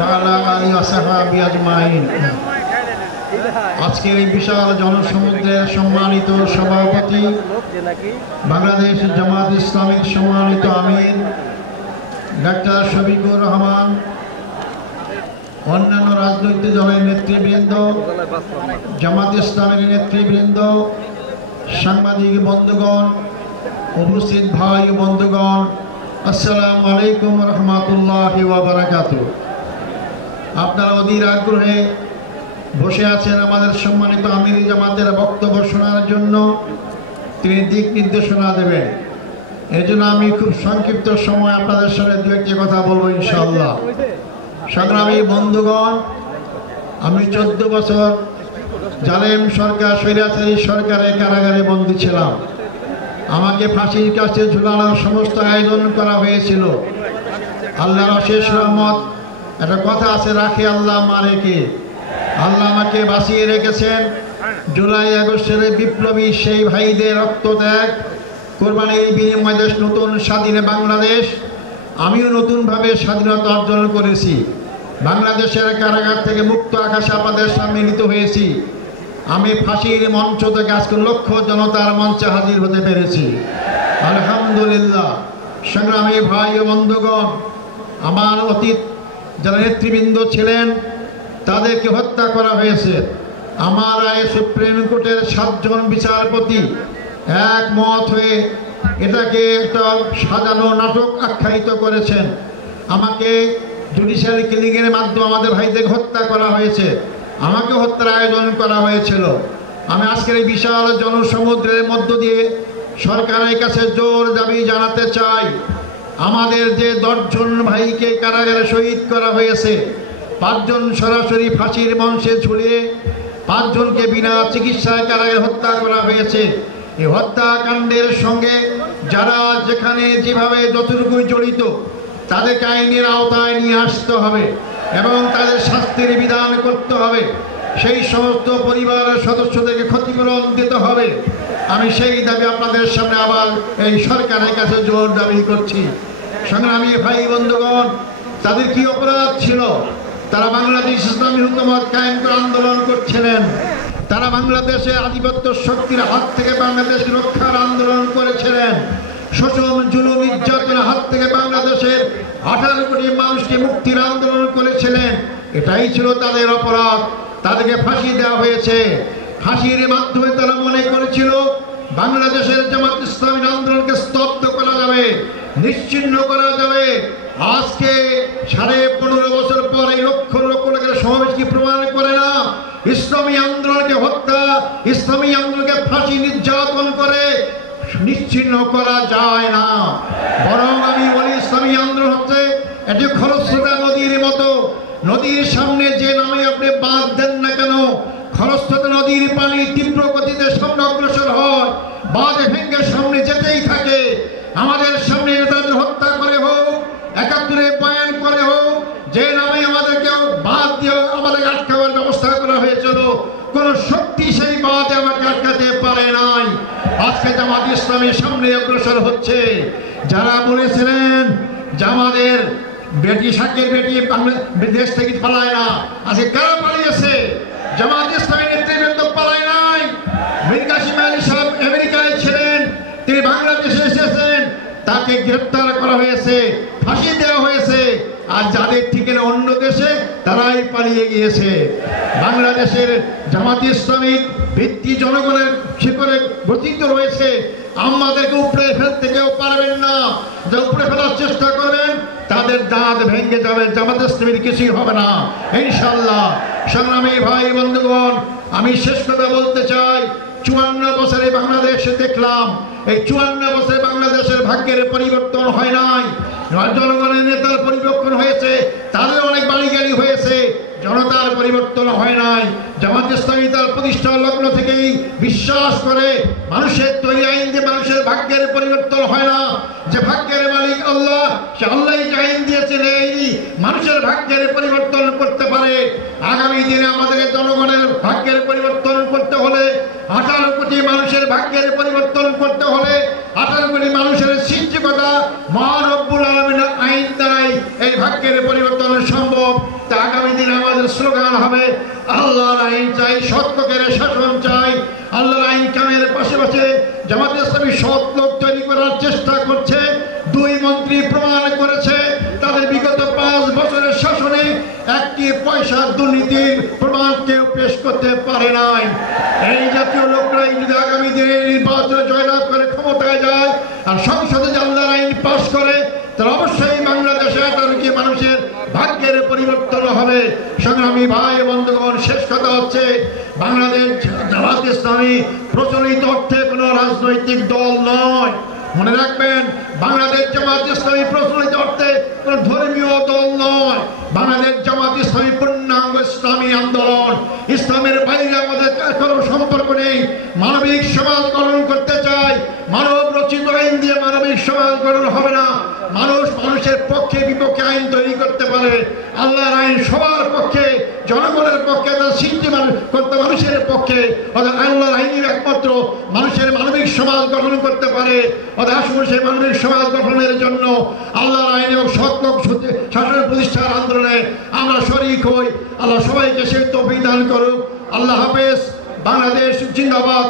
وعلى آله وصحبه أجمعين। আজকের এই বিশাল জনসমুদ্রের সম্মানিত সভাপতি, বাংলাদেশ জামাত ইসলামীর সম্মানিত আমির ডাক্তার শফিকুর রহমান, অন্যান্য রাজনৈতিক দলের নেতৃবৃন্দ, জামাত ইসলামের নেতৃবৃন্দ, সাংবাদিক বন্ধুগণ, উপস্থিত ভাই ও বন্ধুগণ, আসসালামু আলাইকুম রহমতুল্লাহি ওয়া বারাকাতুহু। আপনারা অধীর আগ্রহে বসে আছেন আমাদের সম্মানিত আমির জামাতের বক্তব্য শোনার জন্য। তিনি দিক নির্দেশনা দেবেন। এই জন্য আমি খুব সংক্ষিপ্ত সময় আপনাদের সামনে দু একটি কথা বলবো ইনশাআল্লাহ। সংগ্রামী বন্ধুগণ, আমি 14 বছর জালেম সরকার, স্বৈরাচারী সরকারের কারাগারে বন্দী ছিলাম। আমাকে ফাঁসির কাছে ঝুলানোর সমস্ত আয়োজন করা হয়েছিল। আল্লাহর অশেষ রহমত, একটা কথা আছে, রাখে আল্লাহ মারে কে। আল্লাহ আমাকে বাঁচিয়ে রেখেছেন। জুলাই আগস্টের বিপ্লবী সেই ভাইদের রক্তত্যাগ, কোরবানির বিনিময়ে দেশ নতুন স্বাধীন বাংলাদেশ, আমিও নতুনভাবে স্বাধীনতা অর্জন করেছি। বাংলাদেশের কারাগার থেকে মুক্ত আকাশে আপনাদের সামনে মিলিত হয়েছি। আমি ফাঁসির মঞ্চ থেকে আজকে লক্ষ জনতার মঞ্চে হাজির হতে পেরেছি, আলহামদুলিল্লাহ। সংগ্রামী ভাই ও বন্ধুগণ, আমার অতীত যারা নেতৃবৃন্দ ছিলেন তাদেরকে হত্যা করা হয়েছে। আমার রায়ে সুপ্রিম কোর্টের 7 জন বিচারপতি একমত হয়ে এটাকে একটা সাজানো নাটক আখ্যায়িত করেছেন। আমাকে জুডিশিয়ারি কিলিংয়ের মাধ্যমে আমাদের ভাইদেরকে হত্যা করা হয়েছে, আমাকে হত্যার আয়োজন করা হয়েছিল। আমি আজকের এই বিশাল জনসমুদ্রের মধ্য দিয়ে সরকারের কাছে জোর দাবি জানাতে চাই, আমাদের যে 10 জন ভাইকে কারাগারে শহীদ করা হয়েছে, 5 জন সরাসরি ফাঁসির মঞ্চে ঝুলিয়ে, 5 জনকে বিনা চিকিৎসায় কারাগারে হত্যা করা হয়েছে। এই হত্যাকাণ্ডের সঙ্গে যারা যেখানে যেভাবে যতটুকু জড়িত তাদেরকে আইনের আওতায় নিয়ে আসতে হবে এবং তাদের শাস্তির বিধান করতে হবে। সেই সমস্ত পরিবারের সদস্যদেরকে ক্ষতিপূরণ দিতে হবে। আমি সেই দাবি আপনাদের সামনে আবার এই সরকারের কাছে জোর দাবি করছি। সংগ্রামী ভাই বন্ধুগণ, তাদের কি অপরাধ ছিল? তারা বাংলাদেশ ইসলামী হুকুমত কায়েম করে আন্দোলন করছিলেন। তারা বাংলাদেশে আধিপত্য শক্তির হাত থেকে বাংলাদেশ রক্ষার আন্দোলন করেছিলেন। শোষণ, জুলুম, নির্যাতনের হাত থেকে বাংলাদেশের 18 কোটি মানুষকে মুক্তির আন্দোলন করেছিলেন। এটাই ছিল তাদের অপরাধ। তাদেরকে ফাঁসি দেওয়া হয়েছে। ফাঁসির মাধ্যমে তারা মনে করেছিল বাংলাদেশের জামাত ইসলামী আন্দোলনকে স্তব্ধ করা যাবে, নিশ্চিহ্ন করা যাবে। আজকে 15.5 বছর পর এই লক্ষ লক্ষ লোকের সমাবেশ কি প্রমাণ করে না ইসলামী আন্দোলনকে হত্যা, ইসলামী আন্দোলনকে ফাঁসি, নির্যাতন করে নিশ্চিহ্ন করা যায় না? বরং আমি বলি, ইসলামী আন্দোলন হচ্ছে এটি খরস্রোতা নদীর মতো। নদীর সামনে যে নামে আপনি বাঁধ দেন না কেন, খরস্রোতা নদীর পানি তীব্র গতিতে সামনে অগ্রসর হয়, বাঁধ ভেঙে সামনে যেতেই থাকে। আমাদের সামনে নেতাদের হত্যা করে হোক, 71-এ বয়ান করে হোক, যে নামে আমাদেরকে বাঁধ দিয়ে আমাদের আটকাবার ব্যবস্থা করা হয়েছিল, কোন শক্তি সেই বাঁধে আমাকে আটকাতে পারে নাই। আজকে জামাত ইসলামের সামনে অগ্রসর হচ্ছে। যারা বলেছিলেন যে আমাদের বেটি শাকের বেটি দেশ থেকে পালায় না, আজকে কারা পালিয়েছে? জামাত ইসলামের নেতৃবৃন্দ পালায় নাই। মীর কাসেম আলী সাহেব আমেরিকায় ছিলেন, তিনি বাংলাদেশে এসেছেন, তাকে গ্রেফতার করা হয়েছে, ফাঁসি দেওয়া হয়েছে। আর যাদের ঠিকানা অন্য দেশে, তারাই পালিয়ে গিয়েছে। বাংলাদেশের জামাত ইসলামিক ভিত্তি জনগণের শিকড়ে গঠিত রয়েছে। আমাদেরকে উপরে ফেলতে কেউ পারবেন না। যে উপরে ফেলার চেষ্টা করবেন তাদের দাঁত ভেঙে যাবে, জামাত ইসলামীর কিছুই হবে না ইনশাআল্লাহ। সংগ্রামী ভাই বন্ধুগণ, আমি শেষ কথা বলতে চাই, 54 বছরে বাংলাদেশে দেখলাম, এই 54 বছরে বাংলাদেশের ভাগ্যের পরিবর্তন হয় নাই। জনগণের নেতার পরিবর্তন হয়েছে, তাদের অনেক বাড়িগাড়ি হয়েছে, জনতার পরিবর্তন হয় নাই। জামাত ইসলামী তার প্রতিষ্ঠা লগ্ন থেকেই বিশ্বাস করে মানুষের তৈরি আইন দিয়ে মানুষের ভাগ্যের পরিবর্তন হয় না। যে ভাগ্যের মালিক আল্লাহ, সে আল্লাহই আইন দিয়েছেন, এই মানুষের ভাগ্যের পরিবর্তন করতে পারে। আগামী দিনে আমাদের জনগণের ভাগ্যের পরিবর্তন করতে হলে, 18 কোটি মানুষের ভাগ্যের পরিবর্তন করতে হলে, 18 কোটি মানুষের সৃষ্টিকতা মহান রব্বুল আলামিনের আইন দ্বারাই এই ভাগ্যের পরিবর্তন সম্ভব। বাস্তব। তা আগামী দিনে আমাদের স্লোগান হবে আল্লাহর আইন চাই, সৎ লোকের শাসন চাই। আল্লাহর আইন কামের পাশাপাশি জামাতে ইসলামী সৎ লোক তৈরি করার চেষ্টা করছে। 2 মন্ত্রী প্রমাণ করেছে তাদের বিগত 5 বছরের শাসনে একটি পয়সা দুর্নীতির প্রমাণ কেউ পেশ করতে পারে নাই। এই জাতীয় লোকরাই যদি আগামী দিনে নির্বাচনে জয়লাভ করে ক্ষমতায় যায় আর সংসদে আল্লাহর আইন পাশ করে, তাহলে অবশ্যই বাংলাদেশে কি মানুষের ভাগ্যের পরিবর্তন হবে। সংগ্রামী ভাই বন্ধুগণ, শেষ কথা হচ্ছে বাংলাদেশ জামাত ইসলামী প্রচলিত অর্থে কোনো রাজনৈতিক দল নয়। মনে রাখবেন, বাংলাদেশ জামাত ইসলামী প্রচলিত অর্থে কোন ধর্মীয় দল নয়। বাংলাদেশ জামাত ইসলামী পূর্ণাঙ্গ ইসলামী আন্দোলন। ইসলামের বাইরে আমাদের কোনো সম্পর্ক নেই। মানবিক সমাজ গঠন করতে চাই। মানব রচিত আইন দিয়ে মানবিক সমাজ গঠন হবে না। মানুষ মানুষের পক্ষে বিপক্ষে আইন তৈরি করতে পারে। আল্লাহর আইন সবার পক্ষে, জনগণের পক্ষে, সৃষ্টি করতে মানুষের পক্ষে। অর্থাৎ আল্লাহর আইনের একমাত্র মানুষের মানবিক সমাজ গঠন করতে পারে। অর্থাৎ আসুন সেই মানবিক সমাজ গঠনের জন্য আল্লাহর আইন এবং সৎ লোক শাসন প্রতিষ্ঠার আন্দোলনে আমরা শরীক হই। আল্লাহ সবাইকে সেই তৌফিক দান করুক। আল্লাহ হাফেজ। বাংলাদেশ জিন্দাবাদ।